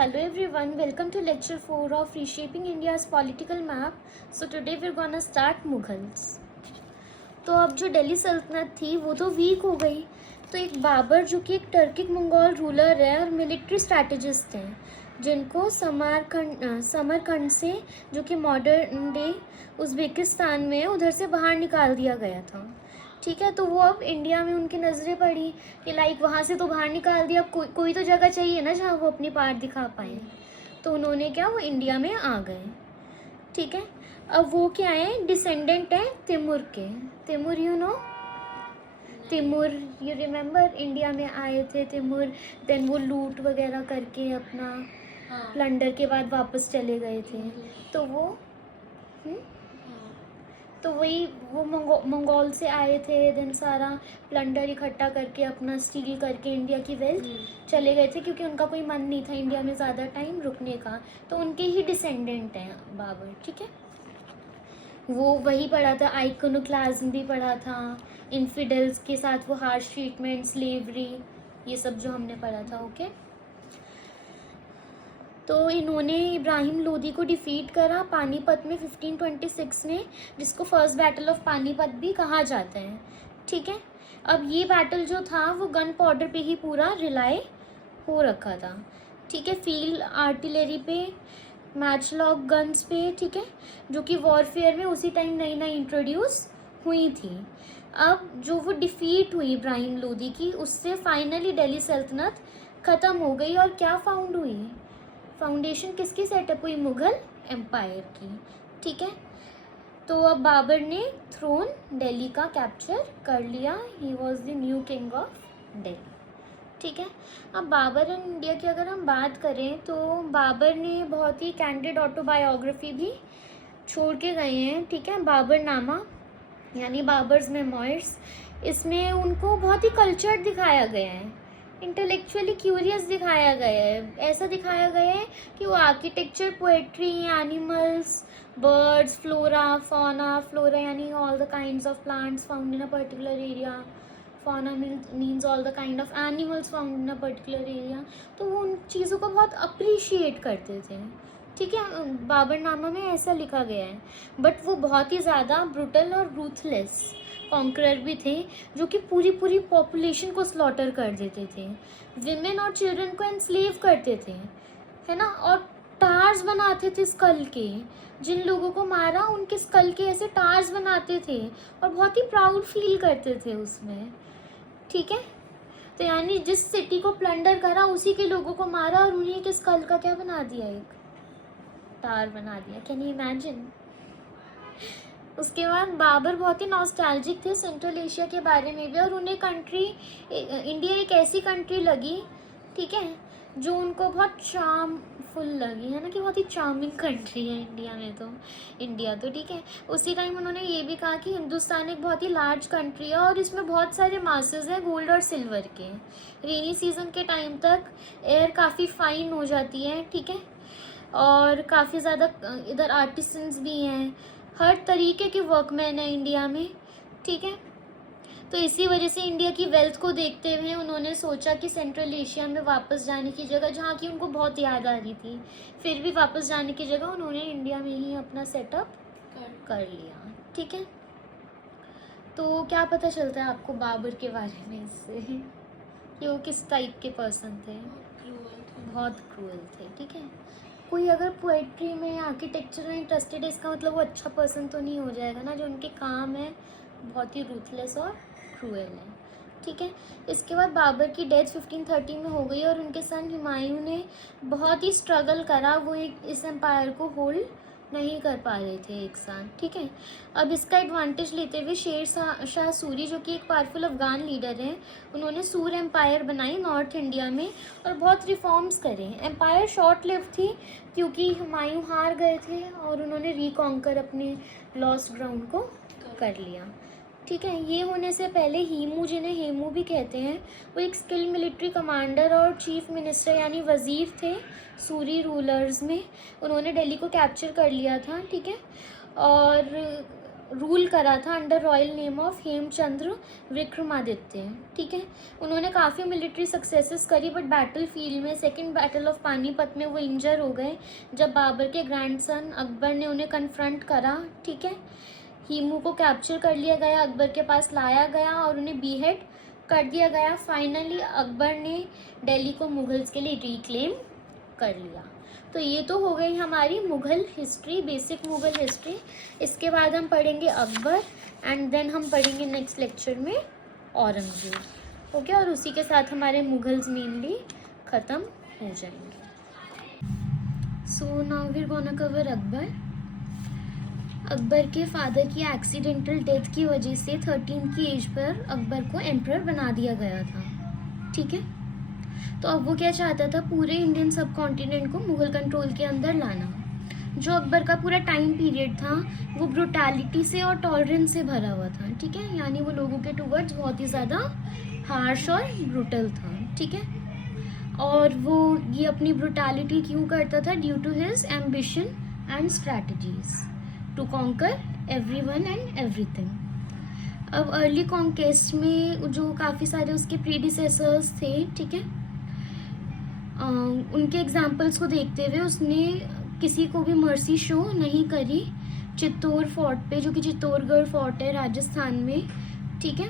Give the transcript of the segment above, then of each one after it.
Hello everyone, welcome to lecture 4 of Reshaping India's Political Map. So today we're gonna start Mughals. तो अब जो दिल्ली सल्तनत थी वो तो वीक हो गई, तो एक बाबर जो कि एक टर्किक मंगोल रूलर है और मिलिट्री स्ट्रैटेजिस्ट हैं, जिनको समरकंड से, जो कि मॉडर्न डे उज़्बेकिस्तान में है, उधर से बाहर निकाल दिया गया था। ठीक है, तो वो अब इंडिया में उनकी नज़रें पड़ी कि लाइक वहाँ से तो बाहर निकाल दिया, अब कोई तो जगह चाहिए ना जहाँ वो अपनी पार्ट दिखा पाए। तो उन्होंने क्या, वो इंडिया में आ गए। ठीक है, अब वो क्या है, डिसेंडेंट है तिमुर के। तिमुर तिमुर यू रिमेम्बर, इंडिया में आए थे तिमुर, देन वो लूट वगैरह करके अपना प्लंडर के बाद वापस चले गए थे। तो वो तो वही वो मंगोल से आए थे, देन सारा प्लंडर इकट्ठा करके अपना स्टील करके इंडिया की वेल्थ चले गए थे, क्योंकि उनका कोई मन नहीं था इंडिया में ज़्यादा टाइम रुकने का। तो उनके ही डिसेंडेंट हैं बाबर। ठीक है, वो वही पढ़ा था, आइकोनोक्लाज्म भी पढ़ा था, इन्फिडल्स के साथ वो हार्श ट्रीटमेंट, स्लेवरी, ये सब जो हमने पढ़ा था। ओके, तो इन्होंने इब्राहिम लोदी को डिफीट करा पानीपत में 1526 में, जिसको फर्स्ट बैटल ऑफ पानीपत भी कहा जाता है। ठीक है, अब ये बैटल जो था वो गन पाउडर पे ही पूरा रिलाई हो रखा था। ठीक है, फील्ड आर्टिलरी पे, मैचलॉक गन्स पे, ठीक है, जो कि वॉरफेयर में उसी टाइम नई नई इंट्रोड्यूस हुई थी। अब जो वो डिफीट हुई इब्राहिम लोदी की, उससे फाइनली दिल्ली सल्तनत ख़त्म हो गई और क्या फाउंड हुई, फाउंडेशन किसकी सेटअप हुई, मुग़ल एम्पायर की। ठीक है, तो अब बाबर ने थ्रोन दिल्ली का कैप्चर कर लिया, he was the new king of Delhi. ठीक है, अब बाबर एंड इंडिया की अगर हम बात करें तो बाबर ने बहुत ही कैंडिड ऑटोबायोग्राफी भी छोड़ के गए हैं। ठीक है, बाबरनामा यानी बाबर्स मेमोइर्स, इसमें उनको बहुत ही कल्चर्ड दिखाया गया है, इंटेलेक्चुअली क्यूरियस दिखाया गया है। ऐसा दिखाया गया है कि वो architecture, poetry, animals, birds, flora यानी all the kinds of plants found in a particular area, fauna means all the kind of animals found in a particular area। तो वो उन चीज़ों को बहुत अप्रिशिएट करते थे। ठीक है, बाबरनामा में ऐसा लिखा गया है। बट वो बहुत ही ज़्यादा ब्रूटल और रूथलेस कॉन्करर भी थे, जो कि पूरी पूरी पॉपुलेशन को स्लॉटर कर देते थे, विमेन और चिल्ड्रन को एनस्लेव करते थे, है ना, और टार्स बनाते थे स्कल के, जिन लोगों को मारा उनके स्कल के ऐसे टार्स बनाते थे और बहुत ही प्राउड फील करते थे उसमें। ठीक है, तो यानी जिस सिटी को प्लंडर करा उसी के लोगों को मारा और उन्हीं के स्कल का क्या बना दिया, एक टार बना दिया। Can you imagine. उसके बाद बाबर बहुत ही नॉस्टैल्जिक थे सेंट्रल एशिया के बारे में भी, और उन्हें इंडिया एक ऐसी कंट्री लगी, ठीक है, जो उनको बहुत चार्मफुल लगी, है ना, कि बहुत ही चार्मिंग कंट्री है इंडिया तो ठीक है। उसी टाइम उन्होंने ये भी कहा कि हिंदुस्तान एक बहुत ही लार्ज कंट्री है और इसमें बहुत सारे मासेस हैं गोल्ड और सिल्वर के। रेनी सीजन के टाइम तक एयर काफ़ी फाइन हो जाती है, ठीक है, और काफ़ी ज़्यादा इधर आर्टिसंस भी हैं, हर तरीके के वर्कमैन हैं इंडिया में। ठीक है, तो इसी वजह से इंडिया की वेल्थ को देखते हुए उन्होंने सोचा कि सेंट्रल एशिया में वापस जाने की जगह, जहाँ की उनको बहुत याद आ रही थी, फिर भी वापस जाने की जगह उन्होंने इंडिया में ही अपना सेटअप कर लिया। ठीक है, तो क्या पता चलता है आपको बाबर के बारे में इससे कि वो किस टाइप के पर्सन थे, बहुत क्रूअल थे। ठीक है, कोई अगर पोएट्री में या आर्किटेक्चर में इंटरेस्टेड है, इसका मतलब वो अच्छा पर्सन तो नहीं हो जाएगा ना, जो उनके काम है बहुत ही रूथलेस और क्रूएल है। ठीक है, इसके बाद बाबर की डेथ 1530 में हो गई और उनके सन हुमायूं ने बहुत ही स्ट्रगल करा, वो इस एम्पायर को होल्ड नहीं कर पा रहे थे एक साथ। ठीक है, अब इसका एडवांटेज लेते हुए शेर शाह सूरी, जो कि एक पावरफुल अफगान लीडर हैं, उन्होंने सूर एम्पायर बनाई नॉर्थ इंडिया में और बहुत रिफॉर्म्स करे। एम्पायर शॉर्ट लिव थी क्योंकि हुमायूं हार गए थे और उन्होंने रिकॉन्कर अपने लॉस्ट ग्राउंड को कर लिया। ठीक है, ये होने से पहले हीमू, जिन्हें हेमू भी कहते हैं, वो एक स्किल्ड मिलिट्री कमांडर और चीफ मिनिस्टर यानी वज़ीर थे सूरी रूलर्स में। उन्होंने दिल्ली को कैप्चर कर लिया था। ठीक है, और रूल करा था under royal name of Hemchandra Vikramaditya, ठीक है। उन्होंने काफ़ी मिलिट्री सक्सेसेस करी, बट बैटल फील्ड में सेकंड बैटल ऑफ पानीपत में वो इंजर हो गए जब बाबर के ग्रैंडसन अकबर ने उन्हें कन्फ्रंट करा, ठीक है। हीमू को कैप्चर कर लिया गया, अकबर के पास लाया गया और उन्हें बीहेड कर दिया गया। फाइनली अकबर ने दिल्ली को मुगल्स के लिए रिक्लेम कर लिया। तो ये तो हो गई हमारी Mughal history, basic Mughal history. इसके बाद हम पढ़ेंगे अकबर एंड देन हम पढ़ेंगे नेक्स्ट लेक्चर में औरंगजेब, ओके। और उसी के साथ हमारे मुग़ल्स मेनली ख़त्म हो जाएंगे। So now we are gonna cover Akbar. Akbar के फादर की एक्सीडेंटल डेथ की वजह से 13 की एज पर अकबर को एम्परर बना दिया गया था, ठीक है। तो अब वो क्या चाहता था, पूरे इंडियन सब कॉन्टिनेंट को मुग़ल कंट्रोल के अंदर लाना। जो अकबर का पूरा टाइम पीरियड था वो ब्रुटैलिटी से और टॉलरेंस से भरा हुआ था, ठीक है। यानी वो लोगों के टूवर्ड्स बहुत ही ज़्यादा हार्श और ब्रूटल था, ठीक है। और वो ये अपनी ब्रुटैलिटी क्यों करता था, due to his ambition and strategies to conquer everyone and everything. अब अर्ली कॉन्केस्ट में जो काफ़ी सारे उसके प्रीडिसेसर्स थे, ठीक है, उनके एग्जाम्पल्स को देखते हुए उसने किसी को भी मर्सी शो नहीं करी चित्तौड़ फोर्ट पे, जो कि चित्तौड़गढ़ फोर्ट है राजस्थान में, ठीक है।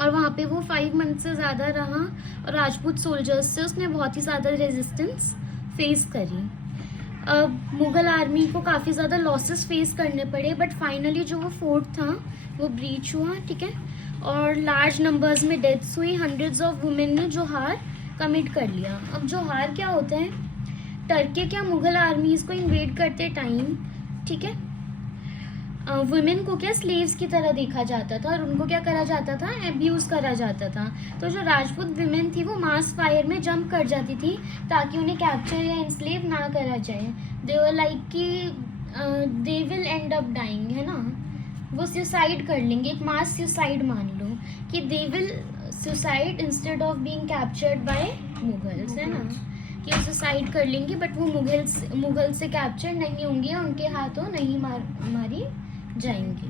और वहाँ पे वो 5 मंथ से ज़्यादा रहा और राजपूत सोल्जर्स से उसने बहुत ही ज़्यादा रेजिस्टेंस फेस करी। अब मुग़ल आर्मी को काफ़ी ज़्यादा लॉसेस फेस करने पड़े, बट फाइनली जो वो फोर्ट था वो ब्रीच हुआ, ठीक है। और लार्ज नंबर्स में डेथ्स हुई, हंड्रेड्स ऑफ वुमेन ने जो हार कमिट कर लिया। अब जो हार क्या होता है, टर्की क्या मुग़ल आर्मीज़ को इन्वेड करते टाइम, ठीक है, वुमेन को क्या स्लेव्स की तरह देखा जाता था और उनको क्या करा जाता था, एब्यूज़ करा जाता था। तो जो राजपूत वुमेन थी वो मास फायर में जंप कर जाती थी ताकि उन्हें कैप्चर या इंस्लेव ना करा जाए। दे वर लाइक कि they will end up dying, है ना, वो सुसाइड कर लेंगे, एक मास सुसाइड मान लो कि they will suicide instead of being captured by Mughals, है ना, कि वो सुसाइड कर लेंगे बट वो मुगल से कैप्चर नहीं होंगे, उनके हाथों नहीं मारी जाएंगी,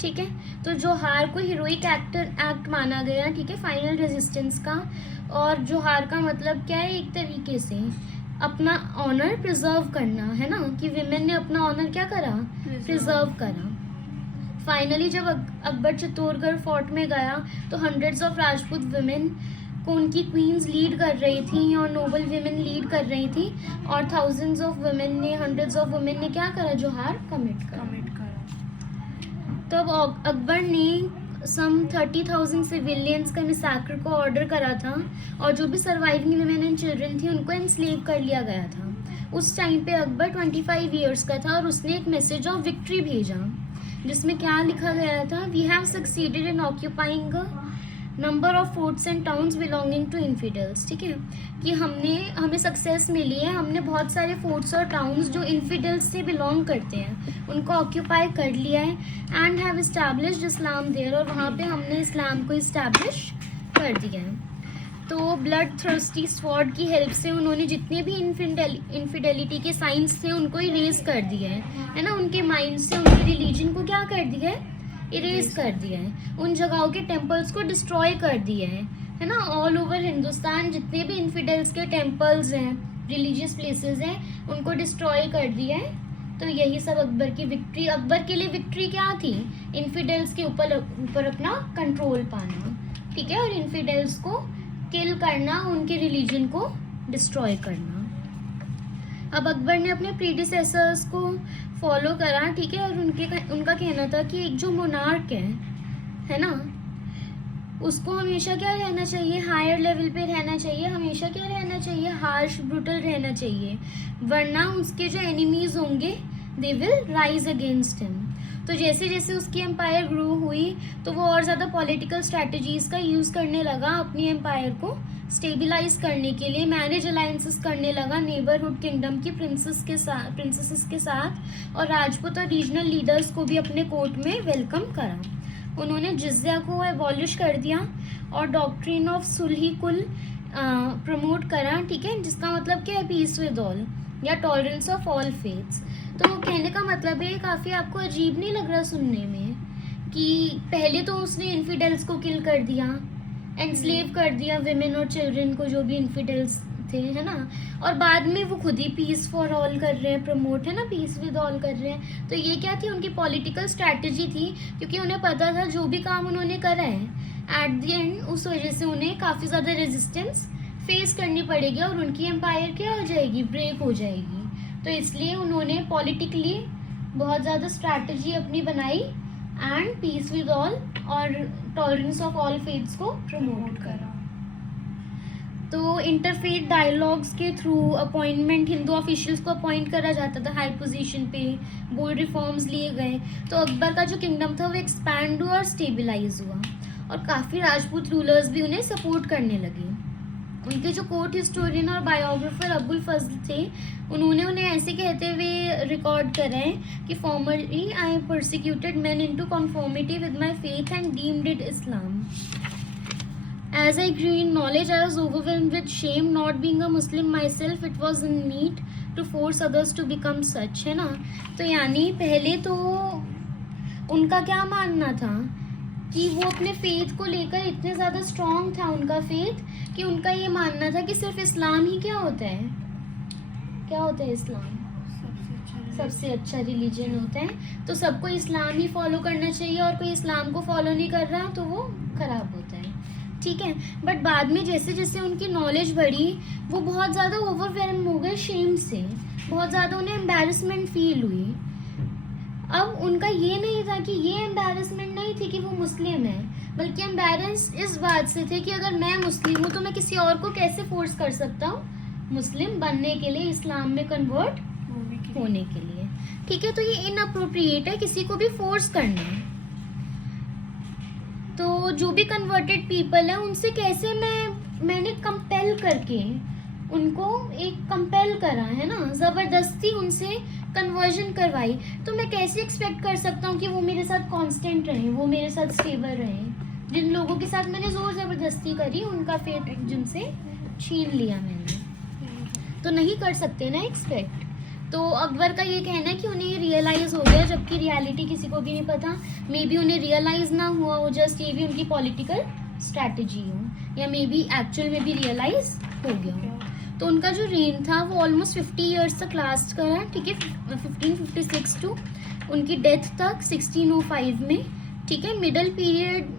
ठीक है। तो जो हार को हीरोइक एक्ट माना गया, ठीक है, फाइनल रेजिस्टेंस का। और जो हार का मतलब क्या है, एक तरीके से अपना ऑनर प्रिजर्व करना, है ना, कि विमेन ने अपना ऑनर क्या करा, प्रिजर्व करा। फाइनली जब अकबर चित्तौड़गढ़ फोर्ट में गया तो हंड्रेड्स ऑफ राजपूत वुमेन को उनकी क्वींस लीड कर रही थी और नोबल वुमेन लीड कर रही थी, और थाउजेंड्स ऑफ वुमेन ने, हंड्रेड्स ऑफ वुमेन ने क्या करा, जो हार कमिट करा। तब अकबर ने सम 30,000 सिविलियंस का मिसाकर को ऑर्डर करा था और जो भी सर्वाइविंग वुमेन एंड चिल्ड्रन थी उनको एनस्लेव कर लिया गया था। उस टाइम पे अकबर 25 ईयर्स का था और उसने एक मैसेज ऑफ विक्ट्री भेजा जिसमें क्या लिखा गया था, we have succeeded in occupying number of forts and towns belonging to infidels, ठीक है, कि हमें सक्सेस मिली है, हमने बहुत सारे फोर्ट्स और टाउन्स जो इन्फिडल्स से बिलोंग करते हैं उनको ऑक्यूपाई कर लिया है and have established Islam there, और वहाँ पे हमने इस्लाम को इस्टेब्लिश कर दिया है। तो ब्लड थर्स्टी स्वॉर्ड की हेल्प से उन्होंने जितने भी इन्फिडेलिटी के साइंस थे उनको इरेज कर दिया है ना, उनके माइंड से उनके रिलीजन को क्या कर दिया है, इरेज कर दिया है, उन जगहों के टेम्पल्स को डिस्ट्रॉय कर दिया है ना। ऑल ओवर हिंदुस्तान जितने भी इन्फिडेल्स के टेम्पल्स हैं, रिलीजियस प्लेसेस हैं, उनको डिस्ट्रॉय कर दिया है। तो यही सब अकबर की विक्ट्री, अकबर के लिए विक्ट्री क्या थी, इन्फिडेल्स के ऊपर अपना कंट्रोल पाना, ठीक है, और इन्फिडेल्स को किल करना, उनके रिलीजन को डिस्ट्रॉय करना। अब अकबर ने अपने प्रीडिसेसर्स को फॉलो करा, ठीक है, और उनका कहना था कि एक जो मोनार्क है ना, उसको हमेशा क्या रहना चाहिए, हायर लेवल पे रहना चाहिए, हमेशा क्या रहना चाहिए, हार्श ब्रूटल रहना चाहिए, वरना उसके जो एनिमीज होंगे they will rise against him. तो जैसे जैसे उसकी एम्पायर ग्रो हुई तो वो और ज़्यादा पॉलिटिकल स्ट्रैटेजीज़ का यूज़ करने लगा अपनी एम्पायर को स्टेबलाइज करने के लिए, मैरिज अलायंसेस करने लगा नेबरहुड किंगडम की प्रिंसेसेस के साथ, और राजपूत और रीजनल लीडर्स को भी अपने कोर्ट में वेलकम करा। उन्होंने जिज़्या को एबॉलिश कर दिया और डॉक्ट्रिन ऑफ सुलही कुल प्रमोट करा, ठीक है, जिसका मतलब क्या है, पीस विद ऑल या टॉलरेंस ऑफ ऑल फेथ्स। तो कहने का मतलब है काफ़ी आपको अजीब नहीं लग रहा सुनने में कि पहले तो उसने इन्फिडेल्स को किल कर दिया, एनस्लेव कर दिया विमेन और चिल्ड्रन को, जो भी इन्फिडेल्स थे, है ना, और बाद में वो खुद ही पीस फॉर ऑल कर रहे हैं, प्रमोट, है ना, पीस विद ऑल कर रहे हैं। तो ये क्या थी, उनकी पॉलिटिकल स्ट्रैटेजी थी, क्योंकि उन्हें पता था जो भी काम उन्होंने करा है एट द एंड उस वजह से उन्हें काफ़ी ज़्यादा रेजिस्टेंस फेस करनी पड़ेगी और उनकी एम्पायर क्या हो जाएगी, ब्रेक हो जाएगी। तो इसलिए उन्होंने पॉलिटिकली बहुत ज़्यादा स्ट्रैटेजी अपनी बनाई एंड पीस विद ऑल और टॉलरेंस ऑफ ऑल फेथ्स को प्रमोट करा। तो इंटरफेथ डायलॉग्स के थ्रू अपॉइंटमेंट हिंदू ऑफिशियल्स को अपॉइंट करा जाता था हाई पोजीशन पे, बोल्ड रिफॉर्म्स लिए गए। तो अकबर का जो किंगडम था वो एक्सपैंड हुआ और स्टेबलाइज हुआ और काफ़ी राजपूत रूलर्स भी उन्हें सपोर्ट करने लगे। उनके जो कोर्ट हिस्टोरियन और बायोग्राफर अबुल फजल थे, उन्होंने उन्हें ऐसे कहते हुए रिकॉर्ड करा है कि formerly I persecuted man into conformity with my faith and deemed it Islam. As I grew in knowledge, I was overwhelmed with shame. Not being a Muslim myself, it was in need to force others to become such, है ना। तो यानी पहले तो उनका क्या मानना था कि वो अपने फेथ को लेकर इतने ज़्यादा स्ट्रॉन्ग था उनका फेथ कि उनका ये मानना था कि सिर्फ इस्लाम ही क्या होता है, क्या होता है इस्लाम, सबसे अच्छा रिलीजन होता है। तो सबको इस्लाम ही फॉलो करना चाहिए और कोई इस्लाम को फॉलो नहीं कर रहा तो वो खराब होता है, ठीक है। बट बाद में जैसे जैसे उनकी नॉलेज बढ़ी वो बहुत ज़्यादा ओवरवेलम हो गए शेम से, बहुत ज़्यादा उन्हें एम्बैरसमेंट फील हुई। अब उनका ये नहीं था कि ये एम्बैरसमेंट नहीं थी कि वो मुस्लिम है, बल्कि एम्बैरेंस इस बात से थे कि अगर मैं मुस्लिम हूँ तो मैं किसी और को कैसे फोर्स कर सकता हूँ मुस्लिम बनने के लिए, इस्लाम में कन्वर्ट होने के लिए, ठीक है। तो ये इनअप्रोप्रिएट है किसी को भी फोर्स करना। तो जो भी कन्वर्टेड पीपल है उनसे कैसे मैंने कंपेल करके उनको एक कंपेल करा, है ना, ज़बरदस्ती उनसे कन्वर्जन करवाई। तो मैं कैसे एक्सपेक्ट कर सकता हूँ कि वो मेरे साथ कांस्टेंट रहें, वो मेरे साथ स्टेबल रहें। जिन लोगों के साथ मैंने ज़ोर ज़बरदस्ती करी उनका फेथ जिनसे छीन लिया मैंने, तो नहीं कर सकते ना एक्सपेक्ट। तो अकबर का ये कहना है कि उन्हें ये रियलाइज़ हो गया, जबकि रियलिटी किसी को भी नहीं पता। मे बी उन्हें रियलाइज़ ना हुआ हो, जस्ट ये भी उनकी पॉलिटिकल स्ट्रैटेजी हो, या मे बी एक्चुअल में भी रियलाइज़ हो गया हो। तो उनका जो रेन था वो ऑलमोस्ट 50 ईयर्स तक लास्ट करा, ठीक है, 1556 टू उनकी डेथ तक 1605 में, ठीक है। मिडल पीरियड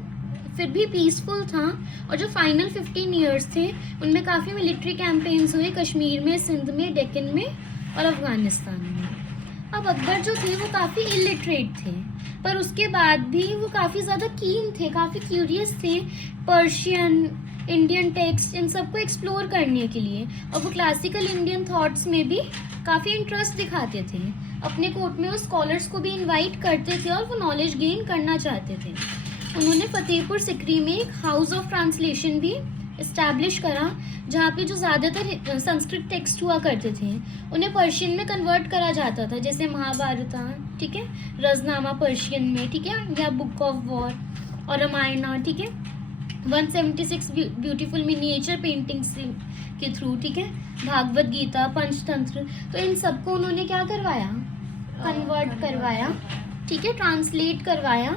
फिर भी पीसफुल था और जो फाइनल 15 ईयर्स थे उनमें काफ़ी मिलिट्री कैंपेन्स हुए कश्मीर में, सिंध में, डेक्कन में और अफ़गानिस्तान में। अब अकबर जो थे वो काफ़ी इलिटरेट थे, पर उसके बाद भी वो काफ़ी ज़्यादा कीन थे, काफ़ी क्यूरियस थे पर्शियन, इंडियन टेक्स्ट, इन सबको एक्सप्लोर करने के लिए। और वो क्लासिकल इंडियन थॉट्स में भी काफ़ी इंटरेस्ट दिखाते थे। अपने कोर्ट में वो स्कॉलर्स को भी इनवाइट करते थे और वो नॉलेज गेन करना चाहते थे। उन्होंने फतेहपुर सिकरी में एक हाउस ऑफ ट्रांसलेशन भी इस्टेब्लिश करा, जहाँ पे जो ज़्यादातर संस्कृत टेक्स्ट हुआ करते थे उन्हें पर्शियन में कन्वर्ट करा जाता था, जैसे महाभारत, ठीक है, रजनामा पर्शियन में, ठीक है, या बुक ऑफ वॉर और रामायण, ठीक है, 176 ब्यूटीफुल मिनिएचर पेंटिंग्स के थ्रू, ठीक है, भागवत गीता, पंचतंत्र। तो इन सबको उन्होंने क्या करवाया, कन्वर्ट करवाया, ठीक है, ट्रांसलेट करवाया,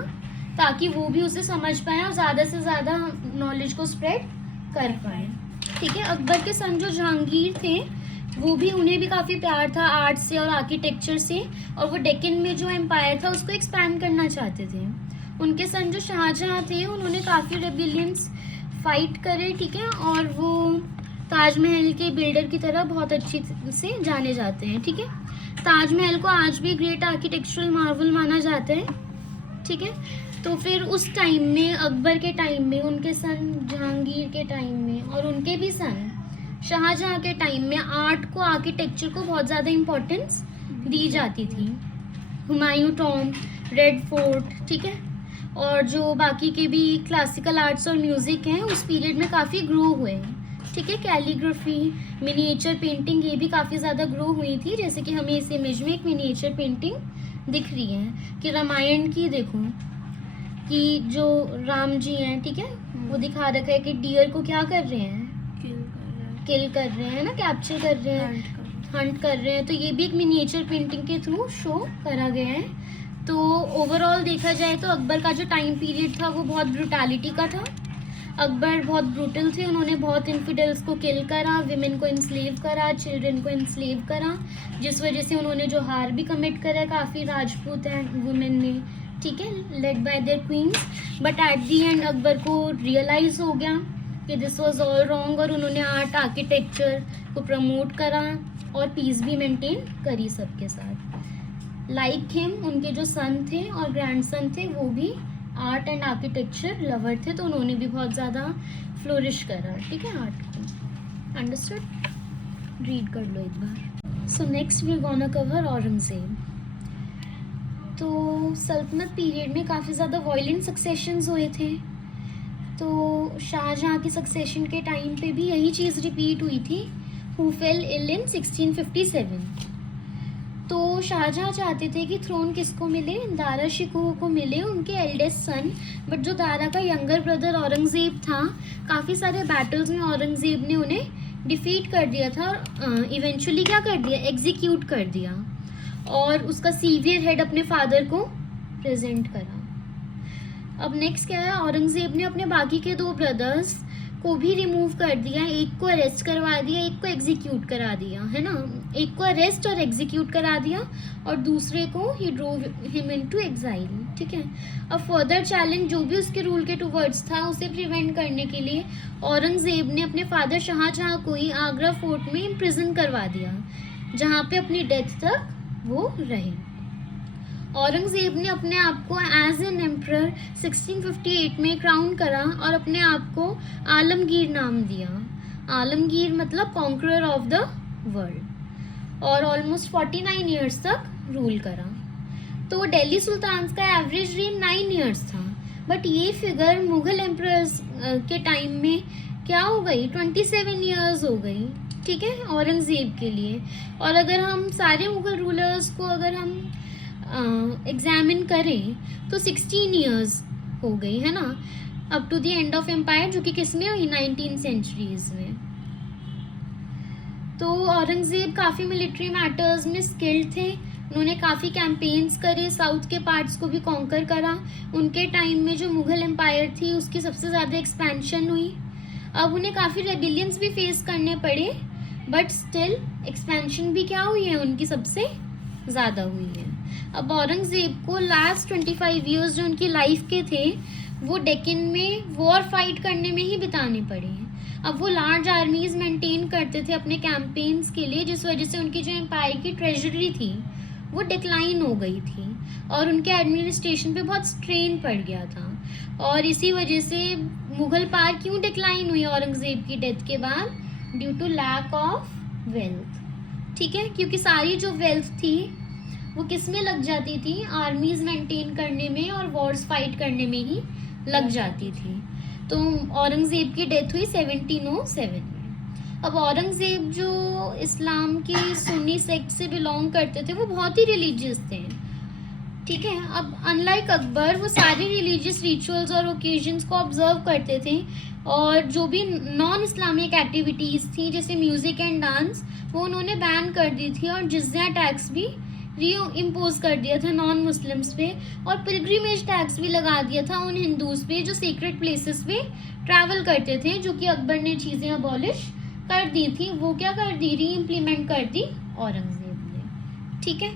ताकि वो भी उसे समझ पाए और ज़्यादा से ज़्यादा नॉलेज को स्प्रेड कर पाए, ठीक है। अकबर के सन जो जहांगीर थे वो भी, उन्हें भी काफ़ी प्यार था आर्ट से और आर्किटेक्चर से, और वो डेक्कन में जो एम्पायर था उसको एक्सपैंड करना चाहते थे। उनके सन जो शाहजहाँ थे उन्होंने काफ़ी रेबिलियंस फाइट करे, ठीक है, और वो ताजमहल के बिल्डर की तरह बहुत अच्छी से जाने जाते हैं, ठीक है। ताजमहल को आज भी ग्रेट आर्किटेक्चरल मार्वल माना जाता है, ठीक है। तो फिर उस टाइम में, अकबर के टाइम में, उनके सन जहांगीर के टाइम में और उनके भी सन शाहजहाँ के टाइम में आर्ट को, आर्किटेक्चर को बहुत ज़्यादा इम्पोर्टेंस दी जाती थी। हुमायूं टॉम, रेड फोर्ट, ठीक है, और जो बाकी के भी क्लासिकल आर्ट्स और म्यूज़िक हैं उस पीरियड में काफ़ी ग्रो हुए, ठीक है। कैलीग्राफी, मिनिएचर पेंटिंग, ये भी काफ़ी ज़्यादा ग्रो हुई थी। जैसे कि हमें इस इमेज में एक मिनिएचर पेंटिंग दिख रही है कि रामायण की, देखो कि जो राम जी हैं, ठीक है, वो दिखा रखा है कि डियर को क्या कर रहे हैं, किल कर रहे हैं ना, कैप्चर कर रहे हैं, हंट कर रहे हैं, तो ये भी एक मिनिएचर पेंटिंग के थ्रू शो करा गया है। तो ओवरऑल देखा जाए तो अकबर का जो टाइम पीरियड था वो बहुत ब्रूटैलिटी का था। अकबर बहुत ब्रूटल थे, उन्होंने बहुत इन्फिडल्स को किल करा, विमेन को इंस्लेव करा, चिल्ड्रन को इंस्लेव करा, जिस वजह से उन्होंने जो हार भी कमिट करा काफ़ी राजपूत एंड वुमेन ने, ठीक है, led by their queens. But at the end Akbar को रियलाइज़ हो गया कि दिस वाज ऑल रॉन्ग, और उन्होंने आर्ट आर्किटेक्चर को प्रमोट करा और पीस भी मेंटेन करी सबके साथ। लाइक हिम उनके जो सन थे और ग्रैंडसन थे वो भी आर्ट एंड आर्किटेक्चर लवर थे, तो उन्होंने भी बहुत ज़्यादा फ्लोरिश करा, ठीक है, आर्ट को। अंडरस्टूड? रीड कर लो एक बार। So next we gonna cover Aurangzeb. तो सल्तनत पीरियड में काफ़ी ज़्यादा वॉयलेंट सक्सेशंस हुए थे। तो शाहजहाँ के सक्सेशन के टाइम पे भी यही चीज़ रिपीट हुई थी, हु फेल इल इन 1657। तो शाहजहाँ चाहते थे कि थ्रोन किसको मिले, दारा शिकोह को मिले, उनके एल्डेस्ट सन। बट जो दारा का यंगर ब्रदर औरंगज़ेब था, काफ़ी सारे बैटल्स में औरंगज़ेब ने उन्हें डिफीट कर दिया था, इवेंचुअली क्या कर दिया, एग्जीक्यूट कर दिया, और उसका सीवियर हेड अपने फादर को प्रेजेंट करा। अब नेक्स्ट क्या है, औरंगज़ेब ने अपने बाकी के 2 ब्रदर्स को भी रिमूव कर दिया, एक को अरेस्ट करवा दिया, एक को एग्जीक्यूट करा दिया, है ना, एक को अरेस्ट और एग्जीक्यूट करा दिया, और दूसरे को ही ड्रोव हिम इनटू एग्जाइल, ठीक है। अब फर्दर चैलेंज जो भी उसके रूल के टुवर्ड्स था, उसे प्रिवेंट करने के लिए औरंगज़ेब ने अपने फादर शाहजहाँ को ही आगरा फोर्ट में इम्प्रिजन करवा दिया, जहाँ पे अपनी डेथ तक वो रहे। औरंगज़ेब ने अपने आप को एज एन एम्परर 1658 में क्राउन करा और अपने आप को आलमगीर नाम दिया। आलमगीर मतलब कॉन्करर ऑफ द वर्ल्ड, और ऑलमोस्ट 49 ईयर्स तक रूल करा। तो दिल्ली सुल्तान का एवरेज रेन 9 ईयर्स था, बट ये फिगर मुगल एम्परर्स के टाइम में क्या हो गई, 27 ईयर्स हो गई, ठीक है, औरंगज़ेब के लिए। और अगर हम सारे मुगल रूलर्स को अगर हम एग्जामिन करें तो 16 ईयर्स हो गई, है ना, up to the end of empire, जो कि किसमें हुई, 19 सेंचुरीज में। तो औरंगज़ेब काफ़ी मिलिट्री मैटर्स में स्किल्ड थे, उन्होंने काफ़ी कैंपेन्स करे, साउथ के पार्ट्स को भी कॉन्कर करा। उनके टाइम में जो मुगल एम्पायर थी उसकी सबसे ज़्यादा एक्सपेंशन हुई। अब उन्हें काफ़ी रेबिलियंस भी फेस करने पड़े, बट स्टिल एक्सपेंशन भी क्या हुई है, उनकी सबसे ज़्यादा हुई है। अब औरंगज़ेब को लास्ट 25 ईयर्स जो उनकी लाइफ के थे वो डेक्कन में वॉर फाइट करने में ही बिताने पड़े हैं। अब वो लार्ज आर्मीज मेंटेन करते थे अपने कैंपेन्स के लिए, जिस वजह से उनकी जो एम्पायर की ट्रेजरी थी वो डिक्लाइन हो गई थी और उनके एडमिनिस्ट्रेशन पे बहुत स्ट्रेन पड़ गया था। और इसी वजह से मुगल पावर क्यों डिक्लाइन हुई औरंगज़ेब की डेथ के बाद, due to lack of wealth, ठीक है, क्योंकि सारी जो वेल्थ थी वो किस में लग जाती थी, आर्मीज मेंटेन करने में और वॉर्स फाइट करने में ही लग जाती थी। तो औरंगज़ेब की डेथ हुई 1707 में। अब औरंगज़ेब जो इस्लाम की सुन्नी सेक्ट से बिलोंग करते थे वो बहुत ही रिलीजियस थे, ठीक है। अब अनलाइक अकबर वो सारे रिलीजियस रिचुअल्स और ओकेजन्स को ऑब्जर्व करते थे, और जो भी नॉन इस्लामिक एक्टिविटीज़ थी जैसे म्यूज़िक एंड डांस वो उन्होंने बैन कर दी थी, और जिज़्या टैक्स भी इम्पोज कर दिया था नॉन मुस्लिम्स पे, और पिलग्रिमेज टैक्स भी लगा दिया था उन हिंदूज़ पे जो सीक्रेट प्लेसेस पे ट्रैवल करते थे, जो कि अकबर ने चीज़ें अबॉलिश कर दी थी। वो क्या कर दी, री इम्प्लीमेंट कर दी औरंगज़ेब ने, ठीक है।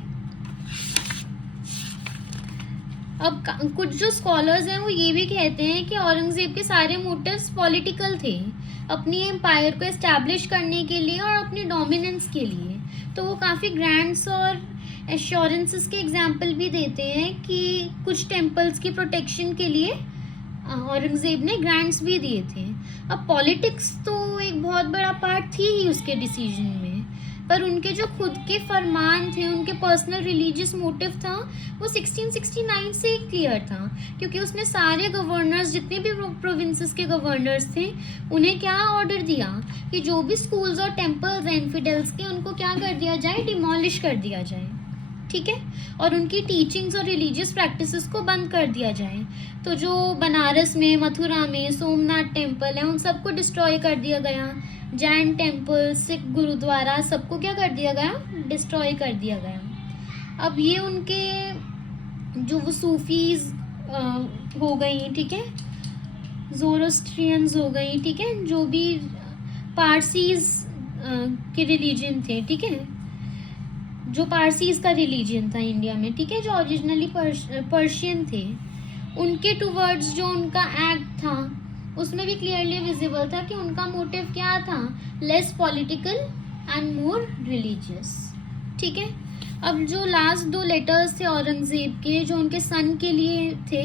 अब कुछ जो स्कॉलर्स हैं वो ये भी कहते हैं कि औरंगज़ेब के सारे मोटिव्स पॉलिटिकल थे, अपनी एम्पायर को एस्टैब्लिश करने के लिए और अपनी डोमिनेंस के लिए। तो वो काफ़ी ग्रांट्स और एश्योरेंसेस के एग्जाम्पल भी देते हैं कि कुछ टेम्पल्स की प्रोटेक्शन के लिए औरंगज़ेब ने ग्रांट्स भी दिए थे। अब पॉलिटिक्स तो एक बहुत बड़ा पार्ट थी ही उसके डिसीजन में, पर उनके जो खुद के फरमान थे, उनके पर्सनल रिलीजियस मोटिव था, वो 1669 से क्लियर था, क्योंकि उसने सारे गवर्नर्स, जितने भी प्रोविंसेस के गवर्नर्स थे, उन्हें क्या ऑर्डर दिया कि जो भी स्कूल्स और टेम्पल्स हैं इन्फिडेल्स के, उनको क्या कर दिया जाए, डिमोलिश कर दिया जाए, ठीक है, और उनकी टीचिंग्स और रिलीजियस प्रैक्टिसेस को बंद कर दिया जाए। तो जो बनारस में, मथुरा में सोमनाथ टेम्पल है, उन सबको डिस्ट्रॉय कर दिया गया, जैन टेम्पल, सिख गुरुद्वारा, सबको क्या कर दिया गया, डिस्ट्रॉय कर दिया गया। अब ये उनके जो वो सूफीज हो गई, ठीक है, ज़ोरोस्ट्रियंस हो गई, ठीक है, जो भी पारसीज के रिलीजन थे, ठीक है, जो पारसीज का रिलीजन था इंडिया में, ठीक है, जो ओरिजिनली पर्शियन थे, उनके टूवर्ड्स जो उनका एक्ट था उसमें भी क्लियरली विजिबल था कि उनका मोटिव क्या था, less political and more religious, ठीक है। अब जो लास्ट 2 लेटर्स थे औरंगजेब के, जो उनके सन के लिए थे,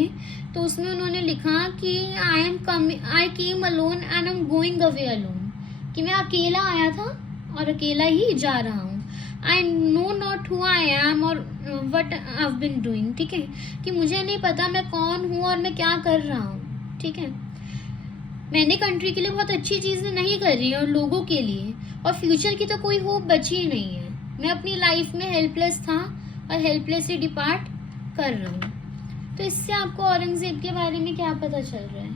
तो उसमें उन्होंने लिखा कि I came alone and I am going away alone, कि मैं अकेला आया था और अकेला ही जा रहा हूँ। I know not who I am और what I have been doing, ठीक है, कि मुझे नहीं पता मैं कौन हूँ और मैं क्या कर रहा हूँ, ठीक है। मैंने कंट्री के लिए बहुत अच्छी चीज़ें नहीं कर रही और लोगों के लिए, और फ्यूचर की तो कोई होप बची ही नहीं है। मैं अपनी लाइफ में हेल्पलेस था और हेल्पलेस ही डिपार्ट कर रहा हूँ। तो इससे आपको औरंगजेब के बारे में क्या पता चल रहा है?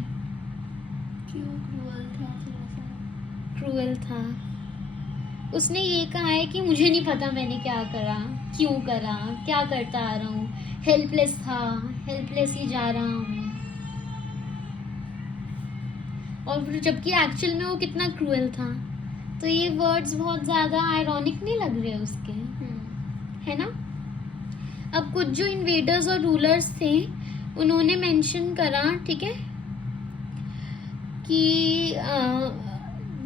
क्यों क्रूअल था, थोड़ा सा क्रूअल था। उसने ये कहा है कि मुझे नहीं पता मैंने क्या करा, क्यों करा, क्या करता आ रहा हूँ, हेल्पलेस था, हेल्पलेस ही जा रहा हूँ। और फिर जबकि एक्चुअल में वो कितना क्रूअल था। तो ये वर्ड्स बहुत ज़्यादा आयरॉनिक नहीं लग रहे उसके, है ना। अब कुछ जो इन्वेडर्स और रूलर्स थे उन्होंने मेंशन करा, ठीक है, कि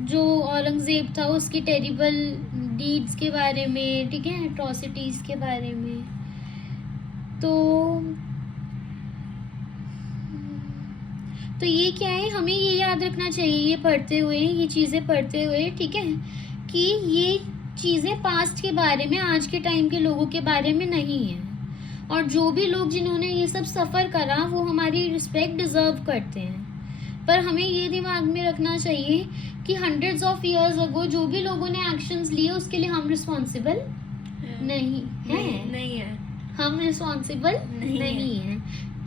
जो औरंगजेब था उसकी टेरिबल डीड्स के बारे में, ठीक है, एट्रोसिटीज़ के बारे में। तो ये क्या है, हमें ये याद रखना चाहिए ये पढ़ते हुए, ये चीज़ें पढ़ते हुए, ठीक है, कि ये चीज़ें पास्ट के बारे में, आज के टाइम के लोगों के बारे में नहीं है। और जो भी लोग जिन्होंने ये सब सफ़र करा वो हमारी रिस्पेक्ट डिज़र्व करते हैं। पर हमें ये दिमाग में रखना चाहिए कि हंड्रेड्स ऑफ ईयर्स अगो जो भी लोगों ने एक्शंस लिए उसके लिए हम रिस्पॉन्सिबल नहीं है, हम रिस्पॉन्सिबल नहीं है,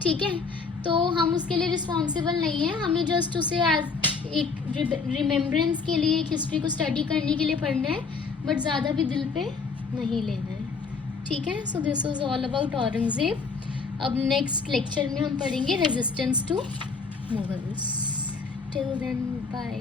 ठीक है। तो हम उसके लिए रिस्पॉन्सिबल नहीं है, हमें जस्ट उसे एज एक रिमेम्बरेंस के लिए, एक हिस्ट्री को स्टडी करने के लिए पढ़ना है, बट ज़्यादा भी दिल पे नहीं लेना है, ठीक है। So this was all about Aurangzeb. अब नेक्स्ट लेक्चर में हम पढ़ेंगे resistance to Mughals. Till then bye.